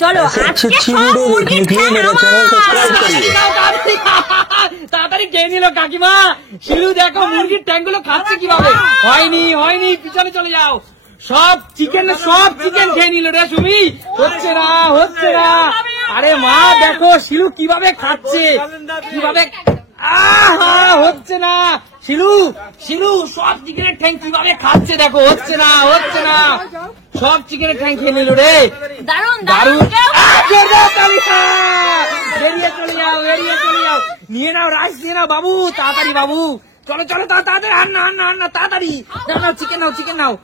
চলো তাড়াতাড়ি খেয়ে নিল কাকিমা। শিলু দেখো মুরগির ট্যাঙ্ক গুলো খাচ্ছে কিভাবে। হয়নি হয়নি, পিছনে চলে যাও। সব চিকেন খেয়ে নিল রে সুমি। হচ্ছে না হচ্ছে না। আরে মা দেখো শিলু কিভাবে খাচ্ছে, কিভাবে। হচ্ছে না। শিলু শিলু সব চিকেনের ঠ্যাং কিভাবে খাচ্ছে দেখো। হচ্ছে না হচ্ছে না, সব চিকেনের ঠ্যাং খেয়ে নিল রে। দারুন দারুন। বেরিয়ে চলে যাও, বেরিয়ে চলে যাও। নিয়ে নাও রাইস, নিয়ে নাও বাবু, তাড়াতাড়ি বাবু। চলো চলো তাড়াতাড়ি, আন্না তাড়াতাড়ি। নাও চিকেন নাও, চিকেন নাও।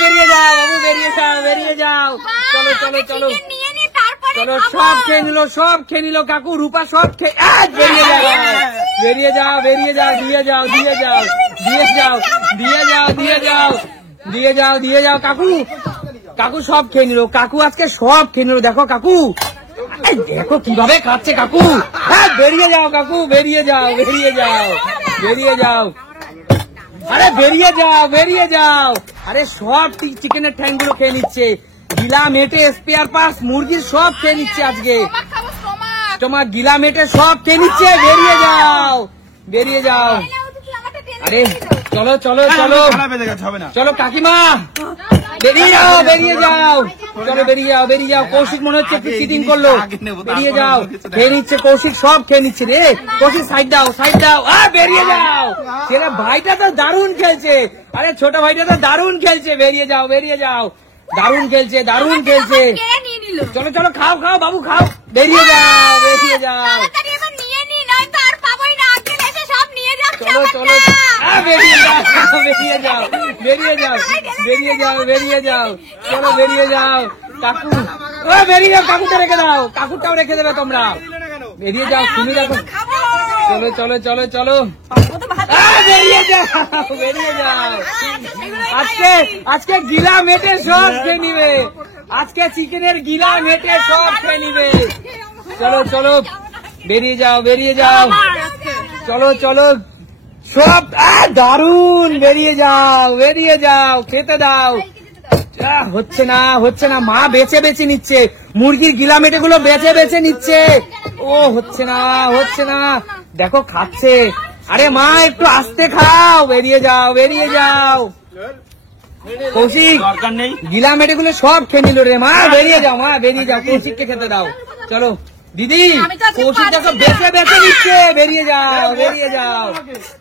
বেরিয়ে যাও বাবু, বেরিয়ে যাও, বেরিয়ে যাও। চলো চলো চলো চলো, সব খেয়ে নিল, সব খেয়ে নিল কাকু। রূপা সব খেয়ে। বেরিয়ে যাও, বেরিয়ে যাও, বেরিয়ে যাও। দিয়ে যাও, দিয়ে যাও, দিয়ে যাও, দিয়ে যাও, দিয়ে যাও, দিয়ে যাও, দিয়ে যাও কাকু। কাকু সব খেয়ে নিল, কাকু আজকে সব খেয়ে নিল। দেখো কাকু, দেখো কিভাবে খাচ্ছে কাকু। বেরিয়ে যাও কাকু, বেরিয়ে যাও, বেরিয়ে যাও, বেরিয়ে যাও। আরে বেরিয়ে যাও, বেরিয়ে যাও। আরে সব চিকেনের ঠ্যাং গুলো খেয়ে নিচ্ছে। গিলা মেটে স্পেয়ার পার্টস মুরগির সব খেয়ে নিচ্ছে আজকে। তোমার গিলা মেটে সব খেয়ে নিচ্ছে। বেরিয়ে যাও, বেরিয়ে যাও। আরে চলো চলো চলো চলো কাকিমা, বেরিয়ে যাও, বেরিয়ে যাও। চলো বেরিয়ে যাও, বেরিয়ে যাও। কৌশিক মনে হচ্ছে একটু চিটিং করলো। বেরিয়ে যাও, খেয়ে নিচ্ছে কৌশিক, সব খেয়ে নিচ্ছে রে। কৌশিক সাইড দাও, সাইড দাও। বেরিয়ে যাও। ছেলে ভাইটা তো দারুণ খেলছে। আরে ছোট ভাইটা তো দারুণ খেলছে। বেরিয়ে যাও, বেরিয়ে যাও। দারুণ খেলছে, দারুণ খেলছে। চলো চলো, খাও খাও বাবু, খাও। বেরিয়ে যাও, বেরিয়ে যাও। চলো চলো, বেরিয়ে যাও, বেরিয়ে যাও, বেরিয়ে যাও, বেরিয়ে যাও, বেরিয়ে যাও। চলো বেরিয়ে যাও কাকু। বেরিয়ে যাও, কাকুটা রেখে দাও, কাকুরটাও রেখে দেবে তোমরা। বেরিয়ে যাও, তুমি দেখো। চলো চলো চলো চলো, বেরিয়ে যাও, বেরিয়ে যাও। আজকে আজকে গিলা মেটে সব খেয়ে নিবে। আজকে চিকেনের গিলা মেটে সব খেয়ে নিবে। চলো চলো, বেরিয়ে যাও, বেরিয়ে যাও। চলো চলো, সব দারুন। বেরিয়ে যাও, বেরিয়ে যাও, খেতে দাও। হচ্ছে না হচ্ছে না, মা বেছে বেছে নিচ্ছে মুরগির গিলা মেটে গুলো, বেছে বেছে নিচ্ছে। হচ্ছে না হচ্ছে না, দেখো খাচ্ছে। আরে মা একটু আস্তে খাও। বেরিয়ে যাও, বেরিয়ে যাও। কৌশিক গিলা মেটে গুলো সব খেয়ে নিল রে। মা বেরিয়ে যাও, মা বেরিয়ে যাও। কৌশিককে খেতে দাও। চলো দিদি, কৌশিক দেখো বেছে বেছে নিচ্ছে। বেরিয়ে যাও, বেরিয়ে যাও।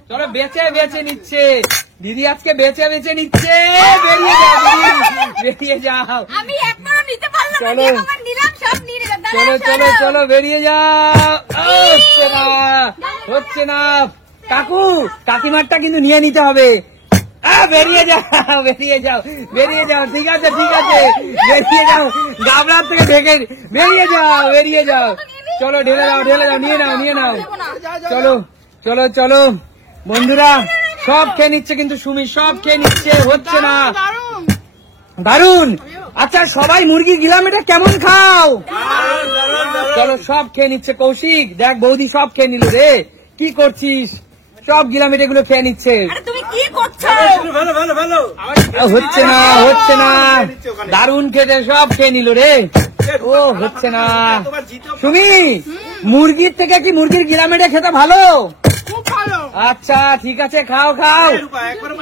চলো বেছে বেছে নিচ্ছে দিদি, আজকে বেছে বেছে নিচ্ছে। বেরিয়ে যাও দিদি, বেরিয়ে যাও। চলো চলো চলো চলো, বেরিয়ে যাও। হচ্ছে না হচ্ছে না। কাকু কাকিমারটা কিন্তু নিয়ে নিতে হবে। বেরিয়ে যাও, বেরিয়ে যাও, বেরিয়ে যাও। ঠিক আছে ঠিক আছে, বেরিয়ে যাও। গাবলার থেকে ঢেকে বেরিয়ে যাও, বেরিয়ে যাও। চলো ঢেলে দাও, ঢেলে দাও। নিয়ে নাও, নিয়ে নাও। চলো চলো চলো বন্ধুরা, সব খেয়ে নিচ্ছে কিন্তু সুমি, সব খেয়ে নিচ্ছে। হচ্ছে না। দারুন। আচ্ছা সবাই মুরগি গিলা মেটে কেমন খাও? চলো সব খেয়ে নিচ্ছে। কৌশিক দেখ, বৌদি সব খেয়ে নিল রে। কি করছিস? সব গিলা মেটে গুলো খেয়ে নিচ্ছে। হচ্ছে না হচ্ছে না, দারুন খেতে সব খেয়ে নিল রে। হচ্ছে না। সুমি, মুরগির থেকে কি মুরগির গিলা মেটে খেতে ভালো? আচ্ছা ঠিক আছে, খাও খাও।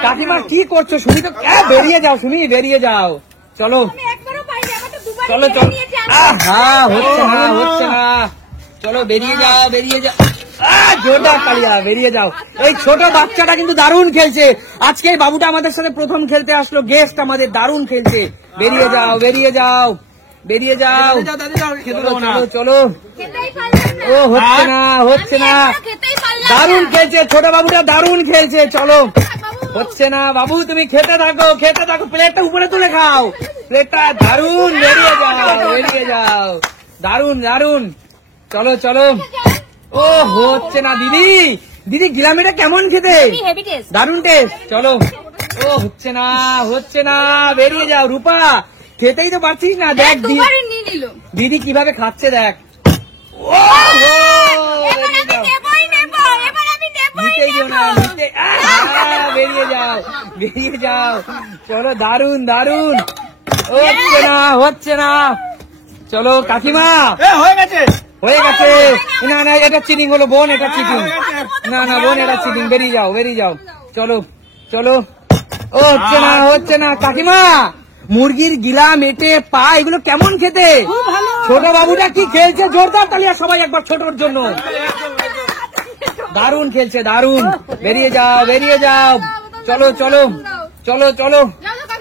কাকিমা কি করছো? সুমি তো বেরিয়ে যাও, সুমি বেরিয়ে যাও। চলো চলো চলো। হচ্ছে না হচ্ছে না, চলো বেরিয়ে যাও, বেরিয়ে যাও। জোরদার তালিয়া, বেরিয়ে যাও। এই ছোট বাচ্চাটা কিন্তু দারুণ খেলছে আজকে। বাবুটা আমাদের সাথে প্রথম খেলতে আসলো, গেস্ট আমাদের, দারুণ খেলছে। বেরিয়ে যাও, বেরিয়ে যাও, বেরিয়ে যাও। চলো চলো। হচ্ছে না হচ্ছে না, দারুণ খেলছে ছোট বাবুটা, দারুণ খেলছে। চলো, হচ্ছে না। বাবু তুমি খেতে থাকো, খেতে থাকো। প্লেটটা উপরে তুলে খাও, প্লেটটা। দারুণ, বেরিয়ে যাও, বেরিয়ে যাও। দারুণ দারুণ। চলো চলো। হচ্ছে না। দিদি দিদি গিলা মেটে কেমন খেতে? দারুণ টেস্ট। চলো। হচ্ছে না হচ্ছে না, বেরিয়ে যাও। রূপা খেতেই তো পারছিস না, দেখ দিদি কিভাবে খাচ্ছে দেখ। বেরিয়ে যাও, বেরিয়ে যাও। চলো, দারুন দারুন। হচ্ছে না হচ্ছে না। চলো কাকিমা হয়ে গেছে হয়ে গেছে। না না এটা চিটিং হলো বোন, এটা চিটিং। না না বোন এটা চিটিং, বেরিয়ে যাও বেরিয়ে যাও। চলো চলো। ও হচ্ছে না কাকিমা। মুরগির গিলা মেটে পা এগুলো কেমন খেতে? ছোট বাবুটা কি খেলছে? জোরদার তালিয়া সবাই একবার ছোটর জন্য। দারুণ খেলছে দারুণ। বেরিয়ে যাও বেরিয়ে যাও। চলো চলো চলো চলো।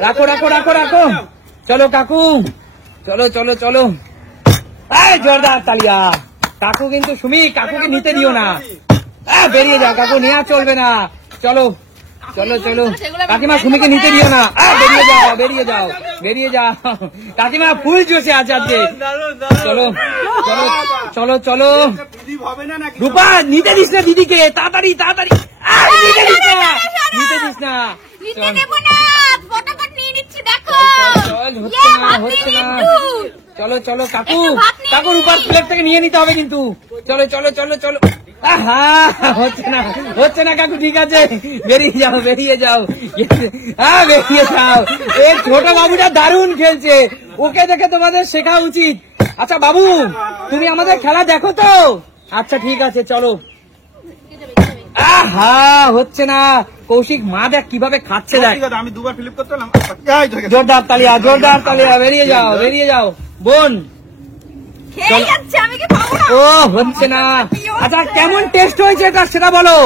রাখো রাখো রাখো রাখো। চলো কাকু চলো চলো চলো। জোরদার তালিয়া। কাকু কিন্তু সুমি কাকুকে নিতে দিও না। বেরিয়ে যাও কাকু, নেওয়া চলবে না। চলো চলো চলো। কাকিমা সুমিকে নিতে দিও না। বেরিয়ে যাও বেরিয়ে যাও বেরিয়ে যাও। কাকিমা ফুল জোশে আছে আজকে। চলো চলো চলো চলো। রূপা নিতে দিস না দিদিকে, তাড়াতাড়ি তাড়াতাড়ি। নিতে দিস না নিতে দিস না। হচ্ছে না। চলো চলো কাকু কাকু রূপার প্লেট থেকে নিয়ে নিতে হবে কিন্তু। চলো চলো চলো চলো। হচ্ছে না কাকু, ঠিক আছে বেরিয়ে যাও বেরিয়ে যাও। বেরিয়ে যাও। এই ছোট বাবুটা দারুণ খেলছে, ওকে দেখে তোমাদের শেখা উচিত। আচ্ছা বাবু তুমি আমাদের খেলা দেখো তো? আচ্ছা ঠিক আছে চলো। হচ্ছে না। কৌশিক মা দেখ কিভাবে খাচ্ছে দেখ। আমি দুবার ফ্লিপ করতে হলাম। জোরদার তালিয়া জোরদার তালিয়া। বেরিয়ে যাও বেরিয়ে যাও বোন। ও হচ্ছে না। আচ্ছা কেমন টেস্ট হয়েছে এটা সেটা বলো।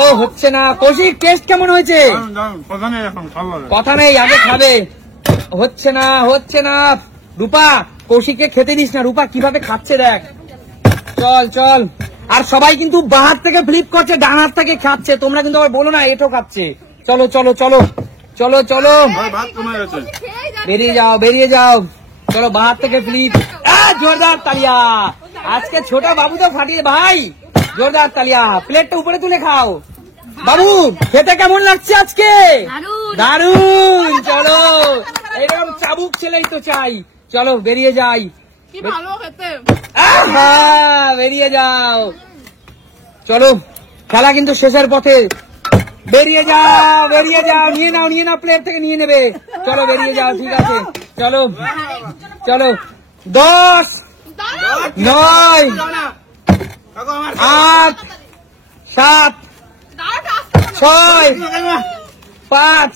ও হচ্ছে না। কৌশিক টেস্ট কেমন হয়েছে? কথা নেই আগে খাবে। হচ্ছে না হচ্ছে না। রূপা কৌশিককে খেতে দিস না, রূপা কিভাবে খাচ্ছে দেখ। চল চল। আর সবাই কিন্তু বাঁ হাত থেকে ফ্লিপ করছে, ডান হাত থেকে খাচ্ছে। তোমরা কিন্তু আবার বলো না এটো খাচ্ছে। চলো চলো চলো চলো চলো। বেরিয়ে যাও বেরিয়ে যাও। চলো বাঁ হাত থেকে ফ্লিপ। জোরদার তালিয়া। আজকে ছোট বাবু তো ফাটিয়ে ভাই। জোরদার তালিয়া। প্লেটটা উপরে তুলে খাও। বাবু খেতে কেমন লাগছে আজকে? দারুণ। চলো এরকম চাবুক ছেলেই তো চাই। চলো বেরিয়ে যাই। বেরিয়ে যাও। চলো খেলা কিন্তু শেষের পথে। বেরিয়ে যাও বেরিয়ে যাও। নিয়ে নাও প্লেট থেকে নিয়ে নেবে। চলো বেরিয়ে যাও। ঠিক আছে চলো চলো। 10 9 8 7 6 5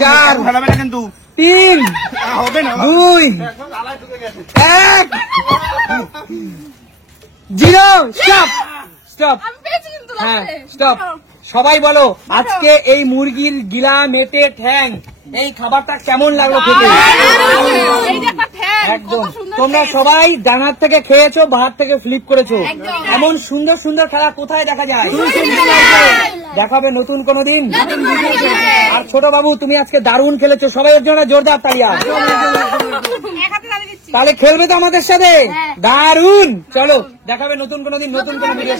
4 কিন্তু 3 2 1 0। Stop stop. হ্যাঁ স্টপ। সবাই বলো আজকে এই মুরগির গিলা মেটে ঠ্যাং এই খাবারটা কেমন লাগলো খেতে? একদম। তোমরা সবাই ডান হাত থেকে খেয়েছো, বাঁ থেকে ফ্লিপ করেছো। এমন সুন্দর সুন্দর খেলা কোথায় দেখা যায়? দেখাবে নতুন কোনো দিন। আর ছোট বাবু তুমি আজকে দারুণ খেলেছো, সবাই এর জন্য জোরদার তালিয়া। তাহলে খেলবে তো আমাদের সাথে? দারুণ। চলো দেখাবে নতুন কোনো দিন নতুন কোনো ভিডিও।